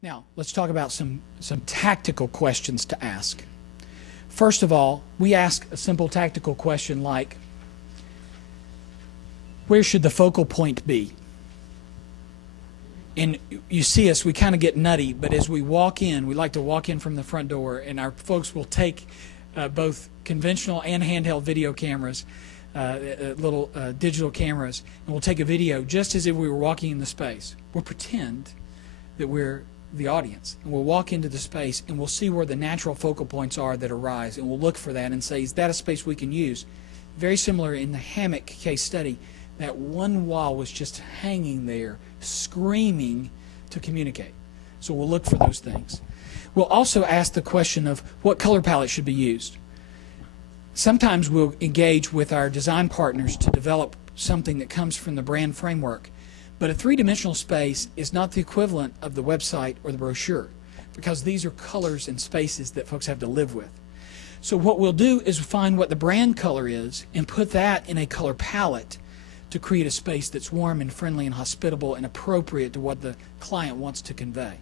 Now, let's talk about some tactical questions to ask. First of all, we ask a simple tactical question like, where should the focal point be? And you see us, we kind of get nutty, but as we walk in, we like to walk in from the front door, and our folks will take both conventional and handheld video cameras, little digital cameras, and we'll take a video just as if we were walking in the space. We'll pretend that we're the audience, and we'll walk into the space and we'll see where the natural focal points are that arise, and we'll look for that and say, is that a space we can use? Very similar in the hammock case study. That one wall was just hanging there, screaming to communicate. So we'll look for those things. We'll also ask the question of what color palette should be used. Sometimes we'll engage with our design partners to develop something that comes from the brand framework. But a three-dimensional space is not the equivalent of the website or the brochure, because these are colors and spaces that folks have to live with. So what we'll do is find what the brand color is and put that in a color palette to create a space that's warm and friendly and hospitable and appropriate to what the client wants to convey.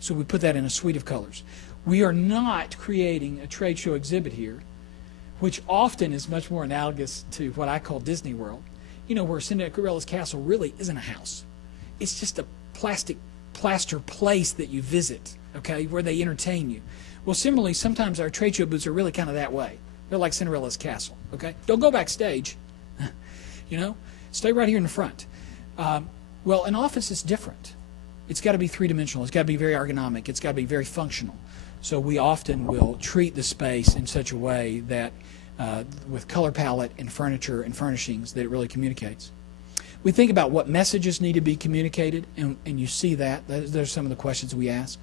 So we put that in a suite of colors. We are not creating a trade show exhibit here, which often is much more analogous to what I call Disney World. You know, where Cinderella's castle really isn't a house. It's just a plaster place that you visit, okay, where they entertain you. Well, similarly, sometimes our trade show booths are really kind of that way. They're like Cinderella's castle, okay? Don't go backstage, you know? Stay right here in the front. Well, an office is different. It's got to be three-dimensional. It's got to be very ergonomic. It's got to be very functional. So we often will treat the space in such a way that with color palette and furniture and furnishings that it really communicates. We think about what messages need to be communicated, and you see that. Those are some of the questions we ask.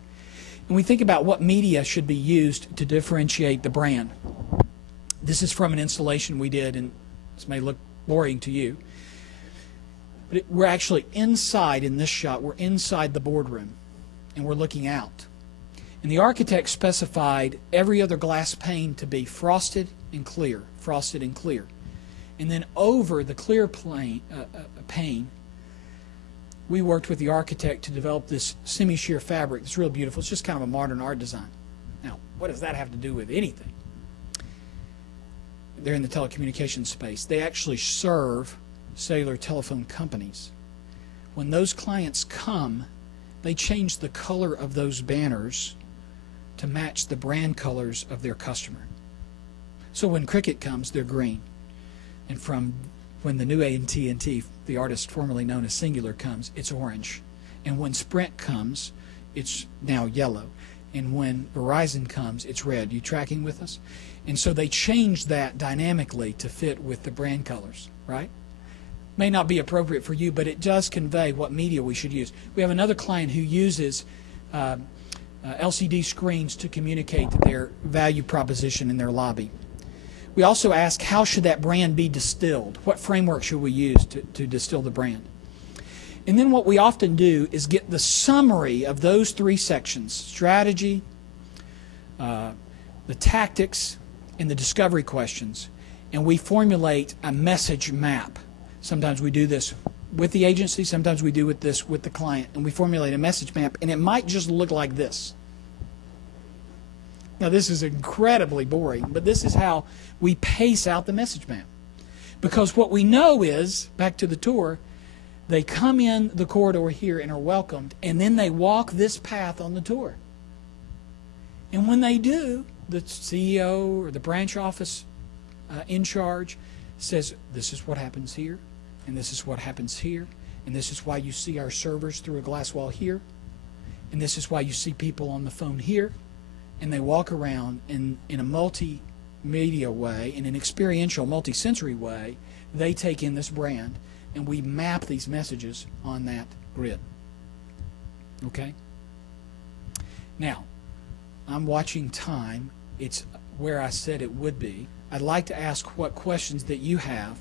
And we think about what media should be used to differentiate the brand. This is from an installation we did, and this may look boring to you, but we're actually inside in this shot. We're inside the boardroom, and we're looking out. And the architect specified every other glass pane to be frosted and clear, frosted and clear. And then over the clear pane, we worked with the architect to develop this semi-sheer fabric. It's real beautiful. It's just kind of a modern art design. Now, what does that have to do with anything? They're in the telecommunications space. They actually serve cellular telephone companies. When those clients come, they change the color of those banners to match the brand colors of their customer. So when Cricket comes, they're green. And from when the new AT&T, the artist formerly known as Singular, comes, it's orange. And when Sprint comes, it's now yellow. And when Verizon comes, it's red. You tracking with us? And so they change that dynamically to fit with the brand colors, right? May not be appropriate for you, but it does convey what media we should use. We have another client who uses LCD screens to communicate their value proposition in their lobby. We also ask, how should that brand be distilled? What framework should we use to distill the brand? And then what we often do is get the summary of those three sections: strategy, the tactics, and the discovery questions, and we formulate a message map. Sometimes we do this with the agency, sometimes we do this with the client, and we formulate a message map, and it might just look like this. Now, this is incredibly boring, but this is how we pace out the message map. Because what we know is, back to the tour, they come in the corridor here and are welcomed, and then they walk this path on the tour. And when they do, the CEO or the branch office in charge says, this is what happens here, and this is what happens here, and this is why you see our servers through a glass wall here, and this is why you see people on the phone here. And they walk around in a multimedia way, in an experiential, multisensory way. They take in this brand, and we map these messages on that grid. Okay? Now, I'm watching time. It's where I said it would be. I'd like to ask what questions that you have